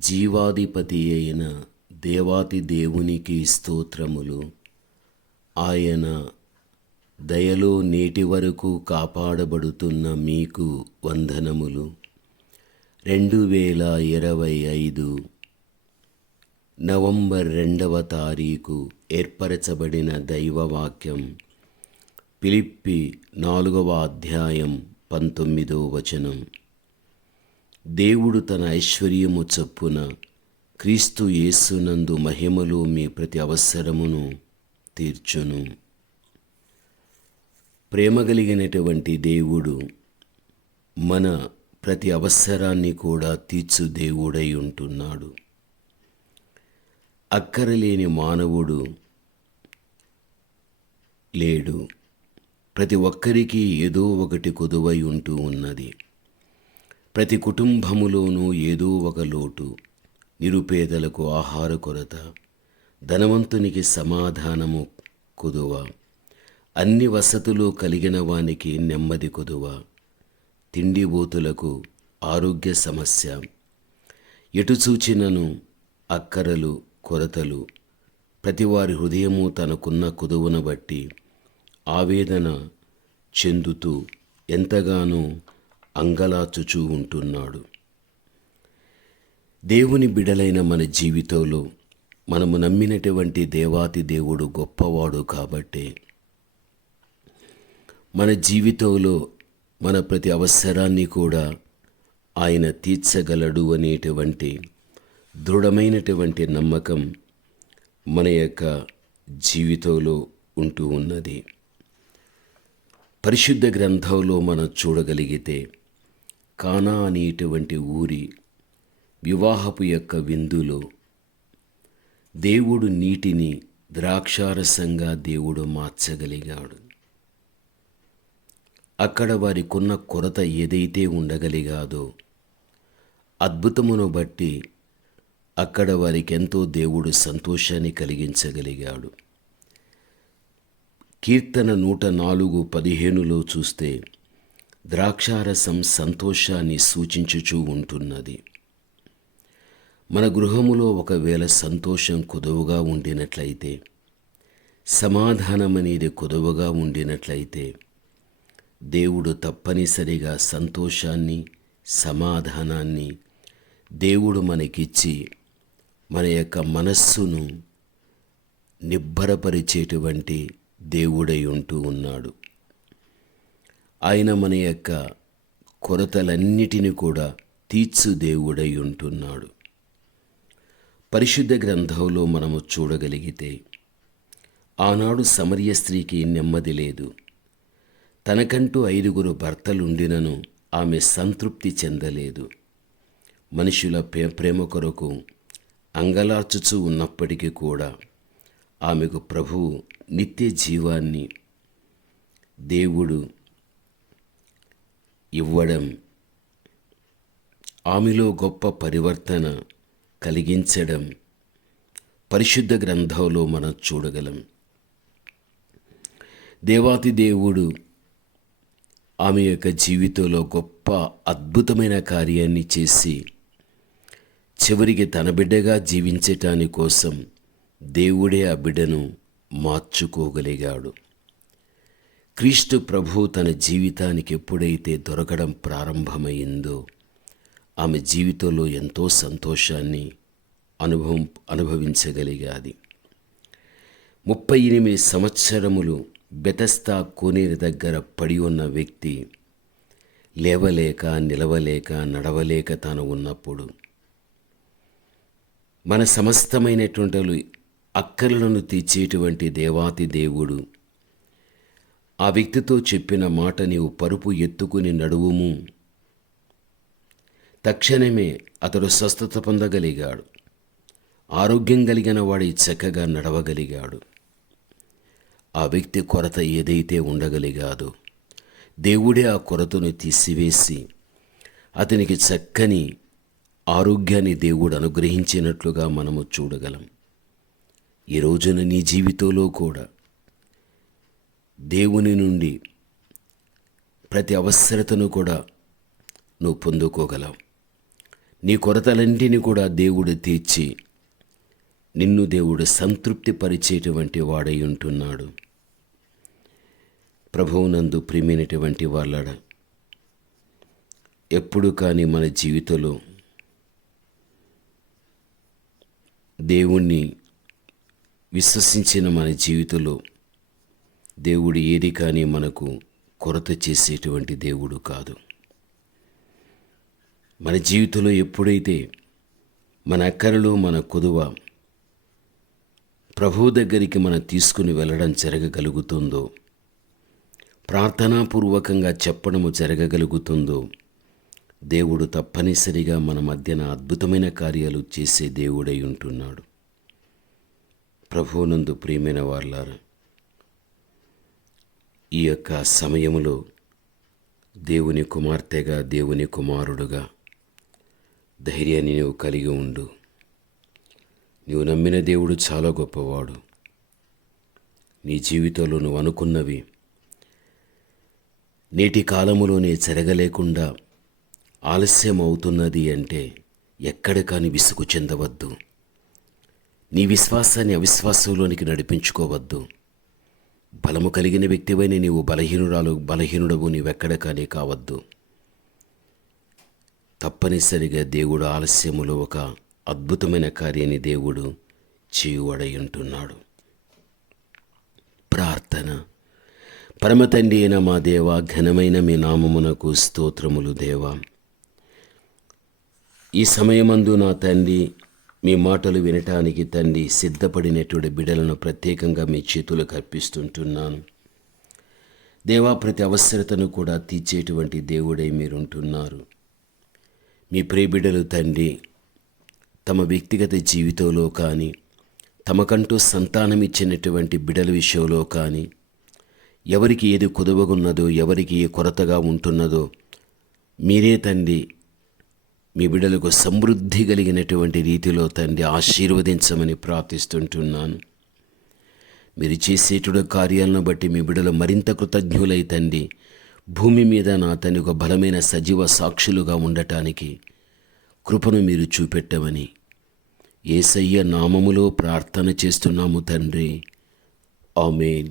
జీవాధిపతి అయిన దేవాతి దేవునికి స్తోత్రములు. ఆయన దయలో నేటి వరకు కాపాడబడుతున్న మీకు వందనములు. రెండు వేల ఇరవై ఐదు నవంబర్ రెండవ తారీఖు ఏర్పరచబడిన దైవవాక్యం పిలిప్పి నాలుగవ అధ్యాయం పంతొమ్మిదో వచనం. దేవుడు తన ఐశ్వర్యము చొప్పున క్రీస్తు యేసునందు మహిమలో మీ ప్రతి అవసరమును తీర్చును. ప్రేమ కలిగినటువంటి దేవుడు మన ప్రతి అవసరాన్ని కూడా తీర్చు దేవుడై ఉంటున్నాడు. అక్కరలేని మానవుడు లేడు. ప్రతి ఒక్కరికి ఏదో ఒకటి కొదువై ఉంటూ ఉన్నది. ప్రతి కుటుంబములోనూ ఏదో ఒక లోటు నిరుపేదలకు ఆహార కొరత ధనవంతునికి సమాధానము కుదువ అన్ని వసతులు కలిగిన వానికి నెమ్మది కుదువ తిండిబోతులకు ఆరోగ్య సమస్య ఎటు చూచినను అక్కరలు కొరతలు ప్రతివారి హృదయము తనకున్న కుదువును బట్టి ఆవేదన చెందుతూ ఎంతగానో అంగలాచుచూ ఉంటున్నాడు. దేవుని బిడలైన మన జీవితంలో మనము నమ్మినటువంటి దేవాతి దేవుడు గొప్పవాడు కాబట్టే మన జీవితంలో మన ప్రతి అవసరాన్ని కూడా ఆయన తీర్చగలడు అనేటువంటి దృఢమైనటువంటి నమ్మకం మన యొక్క జీవితంలో ఉంటూ ఉన్నది. పరిశుద్ధ గ్రంథంలో మనం చూడగలిగితే కానా అనేటువంటి ఊరి వివాహపు యొక్క విందులో దేవుడు నీటిని ద్రాక్షారసంగా దేవుడు మార్చగలిగాడు. అక్కడ వారికున్న కొరత ఏదైతే ఉండగలిగాదో అద్భుతమును బట్టి అక్కడ వారికెంతో దేవుడు సంతోషాన్ని కలిగించగలిగాడు. కీర్తన నూట నాలుగు పదిహేనులో చూస్తే ద్రాక్షారసం సంతోషాన్ని సూచించుచూ ఉంటున్నది. మన గృహములో ఒకవేళ సంతోషం కుదువుగా ఉండినట్లయితే సమాధానం అనేది కుదువుగా ఉండినట్లయితే దేవుడు తప్పనిసరిగా సంతోషాన్ని సమాధానాన్ని దేవుడు మనకిచ్చి మన యొక్క మనస్సును నిబ్బరపరిచేటువంటి దేవుడై ఉంటూ ఉన్నాడు. ఆయన మన యొక్క కొరతలన్నిటిని కూడా తీర్చు దేవుడై ఉంటున్నాడు పరిశుద్ధ గ్రంథంలో మనము చూడగలిగితే ఆనాడు సమర్య స్త్రీకి నెమ్మది లేదు. తనకంటూ ఐదుగురు భర్తలుండినను ఆమె సంతృప్తి చెందలేదు. మనుషుల ప్రేమ కొరకు అంగలార్చుచూ ఉన్నప్పటికీ కూడా ఆమెకు ప్రభువు నిత్య జీవాన్ని దేవుడు ఇవ్వడం. ఆమెలో గొప్ప పరివర్తన కలిగించడం. పరిశుద్ధ గ్రంథంలో మనం చూడగలం. దేవాతి దేవుడు ఆమె యొక్క జీవితంలో గొప్ప అద్భుతమైన కార్యాన్ని చేసి చివరికి తన బిడ్డగా జీవించటాని కోసం దేవుడే ఆ బిడ్డను మార్చుకోగలిగాడు. క్రీస్తు ప్రభు తన జీవితానికి ఎప్పుడైతే దొరకడం ప్రారంభమైందో ఆమె జీవితంలో ఎంతో సంతోషాన్ని అనుభవం అనుభవించగలిగాది. ముప్పై ఎనిమిది సంవత్సరములు బెతస్తా కోనేరు దగ్గర పడి ఉన్న వ్యక్తి లేవలేక నిలవలేక నడవలేక తాను ఉన్నప్పుడు మన సమస్తమైనటువంటి అక్కలను తీర్చేటువంటి దేవాతి దేవుడు ఆ వ్యక్తితో చెప్పిన మాట నీవు పరుపు ఎత్తుకుని నడువుము. తక్షణమే అతడు స్వస్థత పొందగలిగాడు. ఆరోగ్యం కలిగిన వాడి చక్కగా నడవగలిగాడు. ఆ వ్యక్తి కొరత ఏదైతే ఉండగలిగాదో దేవుడే ఆ కొరతను తీసివేసి అతనికి చక్కని ఆరోగ్యాన్ని దేవుడు అనుగ్రహించినట్లుగా మనము చూడగలం. ఈ రోజున నీ జీవితంలో కూడా దేవుని నుండి ప్రతి అవసరతను కూడా నువ్వు పొందుకోగలవు. నీ కొరతలన్నింటినీ కూడా దేవుడు తీర్చి నిన్ను దేవుడు సంతృప్తి పరిచేటువంటి వాడై ఉంటున్నాడు. ప్రభువునందు ప్రియమైనటువంటి వాళ్ళడ ఎప్పుడు కానీ మన జీవితంలో దేవుణ్ణి విశ్వసించిన మన జీవితంలో దేవుడు ఏది కానీ మనకు కొరత చేసేటువంటి దేవుడు కాదు. మన జీవితంలో ఎప్పుడైతే మన అక్కరలో మన కొదువ ప్రభువు దగ్గరికి మనం తీసుకుని వెళ్ళడం జరగగలుగుతుందో ప్రార్థనాపూర్వకంగా చెప్పడము జరగగలుగుతుందో దేవుడు తప్పనిసరిగా మన మధ్యన అద్భుతమైన కార్యాలు చేసే దేవుడై ఉంటున్నాడు. ప్రభువునందు ప్రియమైన వాళ్ళారా ఈ యొక్క సమయంలో దేవుని కుమార్తెగా దేవుని కుమారుడుగా ధైర్యాన్ని నీవు కలిగి ఉండు. నీవు నమ్మిన దేవుడు చాలా గొప్పవాడు. నీ జీవితంలో నువ్వు అనుకున్నవి నేటి కాలములోనే జరగలేకుండా ఆలస్యం అవుతున్నది అంటే ఎక్కడ కాని విసుగు చెందవద్దు. నీ విశ్వాసాన్ని అవిశ్వాసంలోనికి నడిపించుకోవద్దు. బలము కలిగిన వ్యక్తివైన నీవు బలహీనురాలు బలహీనుడవు నీవెక్కడ కానీ కావద్దు. తప్పనిసరిగా దేవుడు ఆలస్యములో ఒక అద్భుతమైన కార్యాన్ని దేవుడు చేయువడయుంటున్నాడు. ప్రార్థన. పరమతండి అయిన మా దేవ ఘనమైన మీ నామమునకు స్తోత్రములు దేవా. ఈ సమయమందు నా తండ్రి మీ మాటలు వినటానికి తండ్రి సిద్ధపడినటువంటి బిడలను ప్రత్యేకంగా మీ చేతులకు అర్పిస్తుంటున్నాను దేవా ప్రతి అవసరతను కూడా తీర్చేటువంటి దేవుడై మీరుంటున్నారు. మీ ప్రియబిడ్డలు తండ్రి తమ వ్యక్తిగత జీవితంలో కానీ తమకంటూ సంతానం ఇచ్చినటువంటి బిడల విషయంలో కానీ ఎవరికి ఏది కుదవగున్నదో ఎవరికి ఏ కొరతగా ఉంటున్నదో మీరే తండ్రి మీ బిడ్డలకు సమృద్ధి కలిగినటువంటి రీతిలో తండ్రి ఆశీర్వదించమని ప్రార్థిస్తుంటున్నాను. మీరు చేసేటువంటి కార్యాలను బట్టి మీ బిడ్డలు మరింత కృతజ్ఞులై తండ్రి భూమి మీద నా తండ్రి ఒక బలమైన సజీవ సాక్షులుగా ఉండటానికి కృపను మీరు చూపెట్టమని ఏసయ్య నామములో ప్రార్థన చేస్తున్నాము తండ్రి. ఆమెన్.